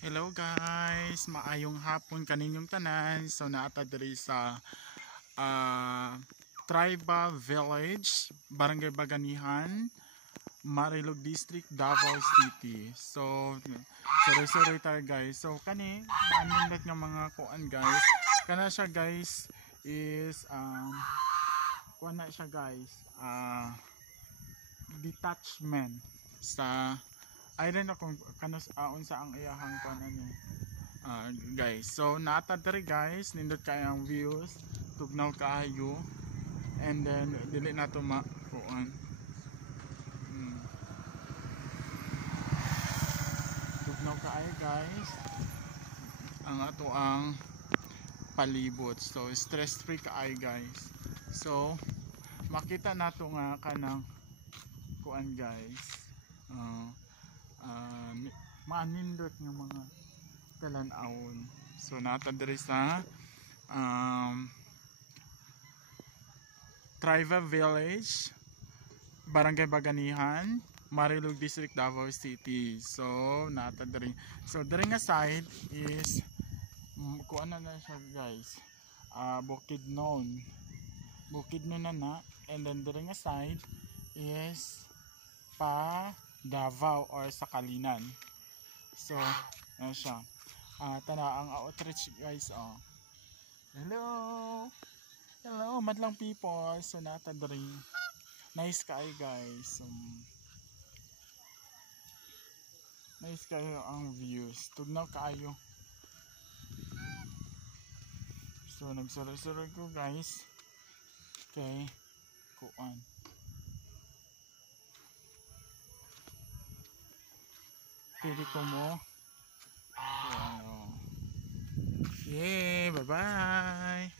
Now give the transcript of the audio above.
Hello guys, maayong hapon kaninyong tanan. So naata diri sa Tribal Village, Barangay Baganihan, Marilog District, Davao City. So sorry tayo guys. So kani manindat nga mga kuan guys. Kana siya guys is kuan na siya guys. Detachment sa I don't know kung kanos aon sa ang iyahang kuan ano guys. So naata diri guys, nindot kay ang views, tugnaw kaayo, and then dili na to makuan. Tugnaw kaayo guys ang ato ang palibot. So stress free kaayo guys. So makita nato nga kanang kuan guys. Manindot ng mga talan-awon. So nata diri sa Tribal Village, Barangay Baganihan, Marilog District, Davao City. So nata diri. So diri nga side is kuan na siya guys. Bukidnon na, and then diri nga side is pa Davao or Sakalinan. So ano siya, tana ang outreach guys. Hello madlang people. So nata diri nice kayo guys. Nice kayo ang views, tugnaw kayo. So nagsuro-suro ko guys kay kuan. Pwede ko mo. Yeah, bye bye.